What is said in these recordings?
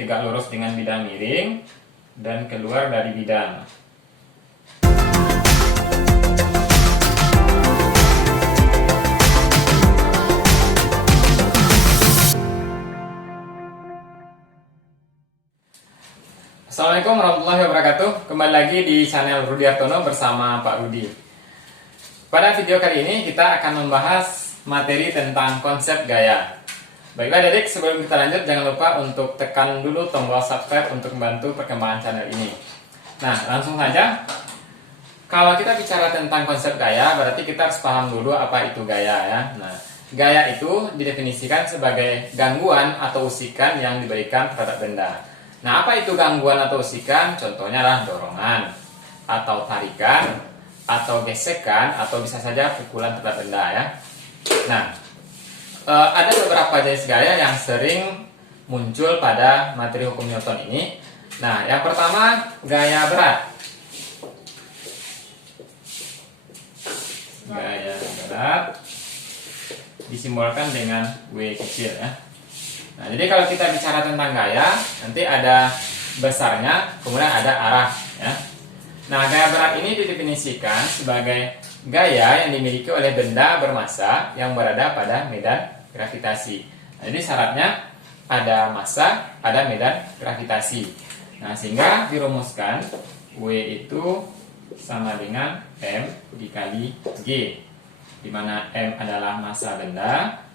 tegak lurus dengan bidang miring, dan keluar dari bidang. Assalamualaikum warahmatullahi wabarakatuh. Kembali lagi di channel Rudi Hartono bersama Pak Rudi. Pada video kali ini kita akan membahas materi tentang konsep gaya. Baiklah adik, sebelum kita lanjut jangan lupa untuk tekan dulu tombol subscribe untuk membantu perkembangan channel ini. Nah, langsung saja. Kalau kita bicara tentang konsep gaya, berarti kita harus paham dulu apa itu gaya ya. Nah, gaya itu didefinisikan sebagai gangguan atau usikan yang diberikan terhadap benda. Nah, apa itu gangguan atau usikan? Contohnya adalah dorongan, atau tarikan, atau gesekan, atau bisa saja pukulan terhadap benda ya. Nah, ada beberapa jenis gaya yang sering muncul pada materi hukum Newton ini. Nah, yang pertama gaya berat. Gaya berat disimbolkan dengan W kecil ya. Nah, jadi kalau kita bicara tentang gaya, nanti ada besarnya, kemudian ada arah ya. Nah, gaya berat ini didefinisikan sebagai gaya yang dimiliki oleh benda bermassa yang berada pada medan gravitasi. Nah, jadi syaratnya ada massa, ada medan gravitasi. Nah, sehingga dirumuskan W itu sama dengan M dikali G, di mana M adalah massa benda,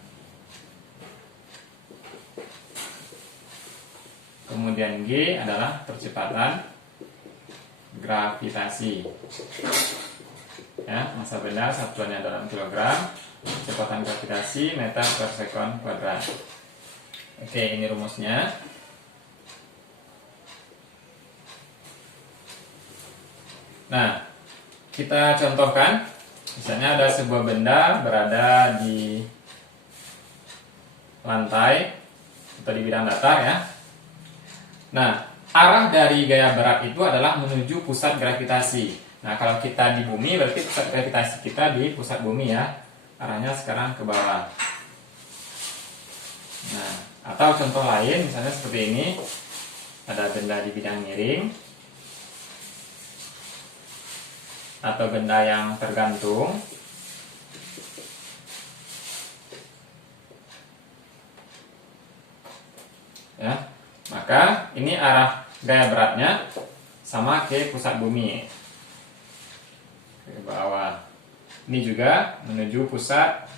kemudian G adalah percepatan gravitasi. Ya, massa benda satuannya dalam kilogram, kecepatan gravitasi meter per sekon kuadrat. Oke, ini rumusnya. Nah, kita contohkan. Misalnya ada sebuah benda berada di lantai atau di bidang datar ya. Nah, arah dari gaya berat itu adalah menuju pusat gravitasi. Nah, kalau kita di bumi berarti pusat gravitasi kita di pusat bumi ya. Arahnya sekarang ke bawah. Nah, atau contoh lain misalnya seperti ini. Ada benda di bidang miring, atau benda yang tergantung. Ya, maka ini arah gaya beratnya sama ke pusat bumi, ke bawah. Ini juga menuju pusat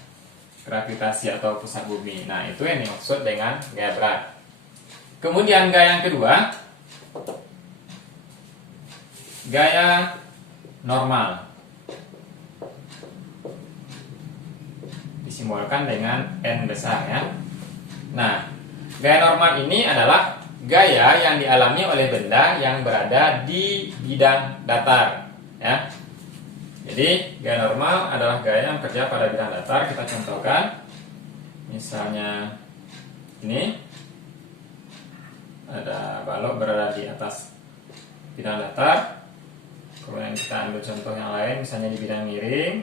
gravitasi atau pusat bumi. Nah, itu yang dimaksud dengan gaya berat. Kemudian gaya yang kedua, gaya normal, disimbolkan dengan N besar ya. Nah, gaya normal ini adalah gaya yang dialami oleh benda yang berada di bidang datar ya. Jadi gaya normal adalah gaya yang kerja pada bidang datar. Kita contohkan, misalnya ini ada balok berada di atas bidang datar. Kemudian kita ambil contoh yang lain, misalnya di bidang miring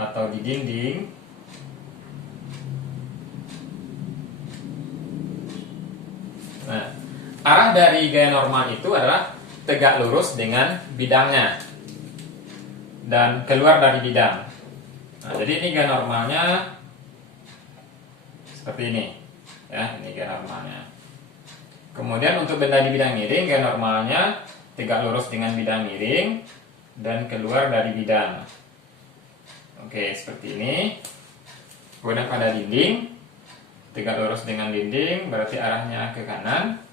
atau di dinding. Nah, arah dari gaya normal itu adalah tegak lurus dengan bidangnya dan keluar dari bidang. Nah, jadi ini gaya normalnya seperti ini ya, ini gaya normalnya. Kemudian untuk benda di bidang miring, gaya normalnya tegak lurus dengan bidang miring dan keluar dari bidang. Oke, seperti ini. Kemudian pada dinding, tegak lurus dengan dinding berarti arahnya ke kanan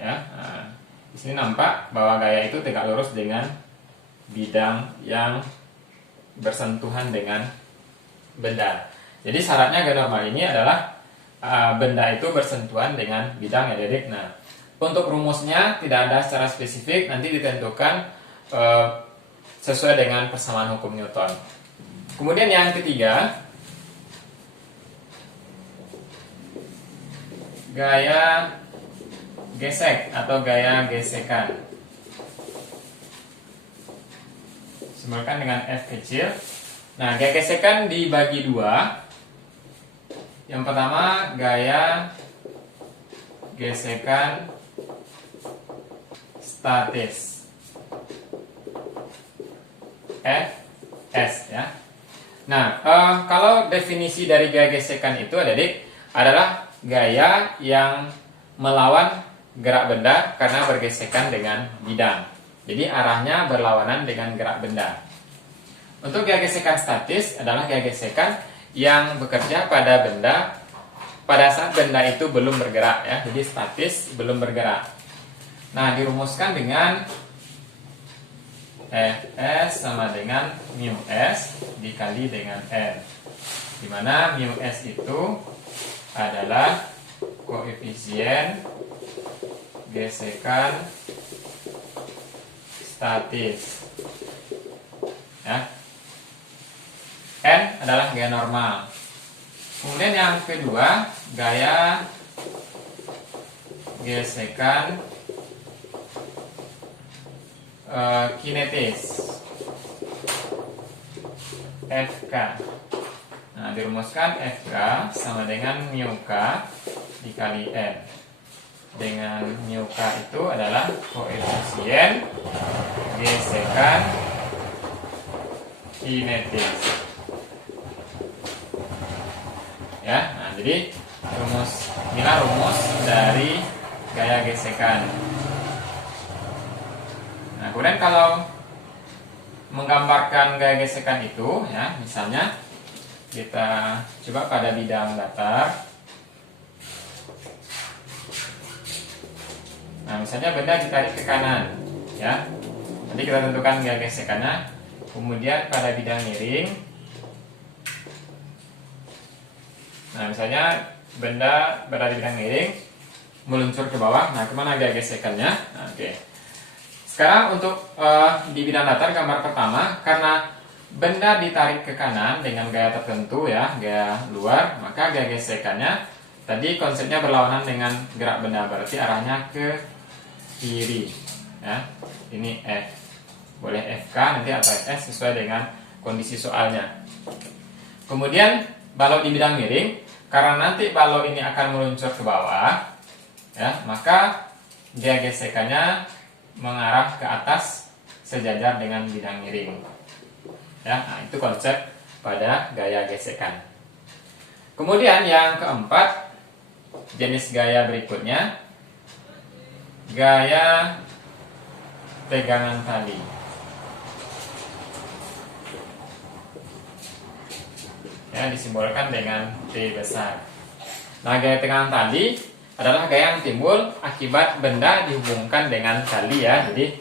ya. Nah, di sini nampak bahwa gaya itu tegak lurus dengan bidang yang bersentuhan dengan benda. Jadi syaratnya gaya normal ini adalah benda itu bersentuhan dengan bidang ya Dedek. Nah, untuk rumusnya tidak ada secara spesifik, nanti ditentukan sesuai dengan persamaan hukum Newton. Kemudian yang ketiga, gaya gesek atau gaya gesekan, simbolkan dengan F kecil. Nah, gaya gesekan dibagi dua. Yang pertama gaya gesekan statis. Fs ya. Nah, kalau definisi dari gaya gesekan itu adalah gaya yang melawan gerak benda karena bergesekan dengan bidang. Jadi arahnya berlawanan dengan gerak benda. Untuk gaya gesekan statis adalah gaya gesekan yang bekerja pada benda pada saat benda itu belum bergerak ya. Jadi statis, belum bergerak. Nah, dirumuskan dengan Fs sama dengan mu s dikali dengan n, di mana mu s itu adalah koefisien gesekan statis ya. N adalah gaya normal. Kemudian yang kedua, gaya gesekan kinetis, Fk. Nah, dirumuskan Fk sama dengan mu k dikali n. Dengan mu k itu adalah koefisien gesekan kinetis. Ya, nah jadi inilah rumus dari gaya gesekan. Nah, kemudian kalau menggambarkan gaya gesekan itu, ya, misalnya kita coba pada bidang datar. Nah, misalnya benda ditarik ke kanan, ya. Nanti kita tentukan gaya gesekannya. Kemudian pada bidang miring, nah misalnya benda berada di bidang miring, meluncur ke bawah. Nah, kemana gaya gesekannya? Nah, oke. Sekarang untuk di bidang datar gambar pertama, karena benda ditarik ke kanan dengan gaya tertentu ya, gaya luar, maka gaya gesekannya tadi konsepnya berlawanan dengan gerak benda, berarti arahnya ke kiri ya. Ini F, boleh FK nanti atau FS sesuai dengan kondisi soalnya. Kemudian balok di bidang miring, karena nanti balok ini akan meluncur ke bawah ya, maka gaya gesekannya mengarah ke atas sejajar dengan bidang miring ya. Nah, itu konsep pada gaya gesekan. Kemudian yang keempat, jenis gaya berikutnya, gaya tegangan tali. Ya, disimbolkan dengan T besar. Nah, gaya tegangan tali adalah gaya yang timbul akibat benda dihubungkan dengan tali ya. Jadi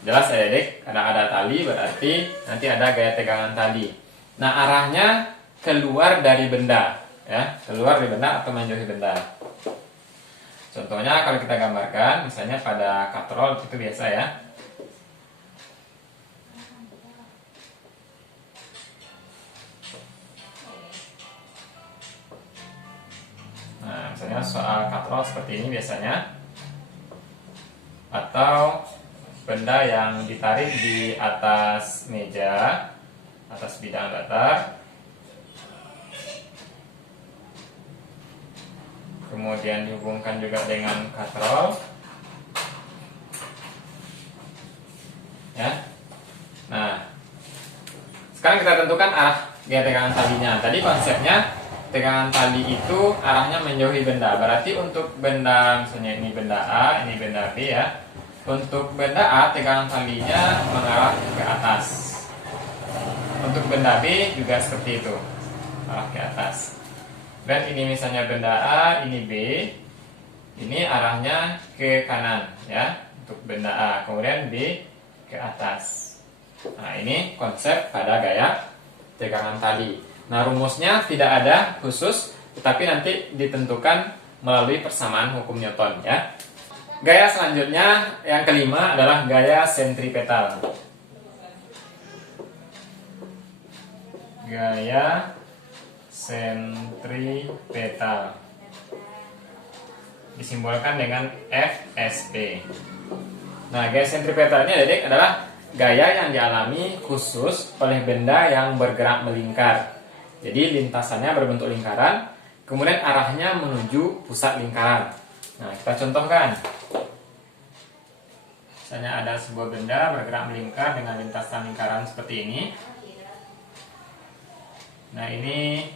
jelas adik, karena ada tali berarti nanti ada gaya tegangan tali. Nah, arahnya keluar dari benda ya, keluar dari benda atau menjauhi benda. Contohnya kalau kita gambarkan, misalnya pada katrol itu biasa ya. Nah, misalnya soal katrol seperti ini biasanya, atau benda yang ditarik di atas meja, atas bidang datar, kemudian dihubungkan juga dengan katrol ya. Nah, sekarang kita tentukan arah gaya tegangan talinya. Tadi konsepnya tegangan tali itu arahnya menjauhi benda. Berarti untuk benda, misalnya ini benda A, ini benda B ya. Untuk benda A, tegangan talinya mengarah ke atas. Untuk benda B juga seperti itu, arah ke atas. Dan ini misalnya benda A, ini B, ini arahnya ke kanan ya, untuk benda A. Kemudian B ke atas. Nah, ini konsep pada gaya tegangan tali. Nah, rumusnya tidak ada khusus, tetapi nanti ditentukan melalui persamaan hukum Newton ya. Gaya selanjutnya yang kelima adalah gaya sentripetal. Gaya sentripetal disimbolkan dengan FSP. Nah, gaya sentripetal ini adik adalah gaya yang dialami khusus oleh benda yang bergerak melingkar. Jadi lintasannya berbentuk lingkaran, kemudian arahnya menuju pusat lingkaran. Nah, kita contohkan. Misalnya ada sebuah benda bergerak melingkar dengan lintasan lingkaran seperti ini. Nah, ini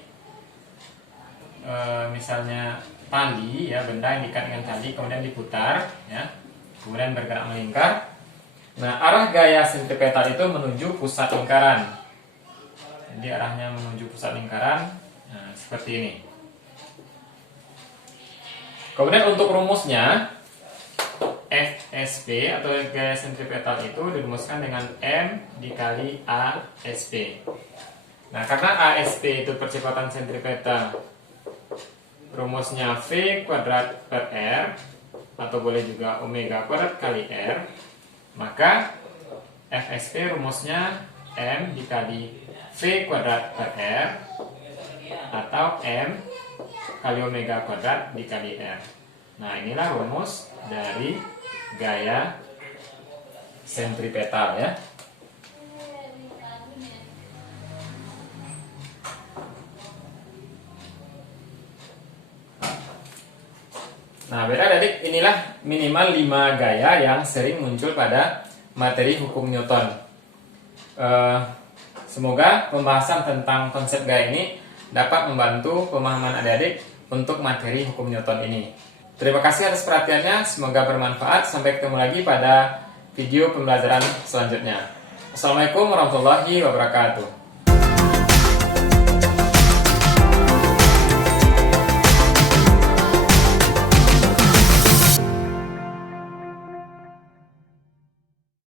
misalnya tali, ya, benda yang diikat dengan tali kemudian diputar, ya, kemudian bergerak melingkar. Nah, arah gaya sentripetal itu menuju pusat lingkaran. Jadi arahnya menuju pusat lingkaran, nah, seperti ini. Kemudian untuk rumusnya, FSP atau gaya sentripetal itu dirumuskan dengan M dikali ASP. Nah, karena ASP itu percepatan sentripetal, rumusnya V kuadrat per R, atau boleh juga omega kuadrat kali R, maka FSP rumusnya M dikali V kuadrat per R, atau M kali omega kuadrat dikali R. Nah, inilah rumus dari gaya sentripetal, ya. Nah, adik-adik, inilah minimal 5 gaya yang sering muncul pada materi hukum Newton. Semoga pembahasan tentang konsep gaya ini dapat membantu pemahaman adik-adik untuk materi hukum Newton ini. Terima kasih atas perhatiannya, semoga bermanfaat. Sampai ketemu lagi pada video pembelajaran selanjutnya. Assalamualaikum warahmatullahi wabarakatuh.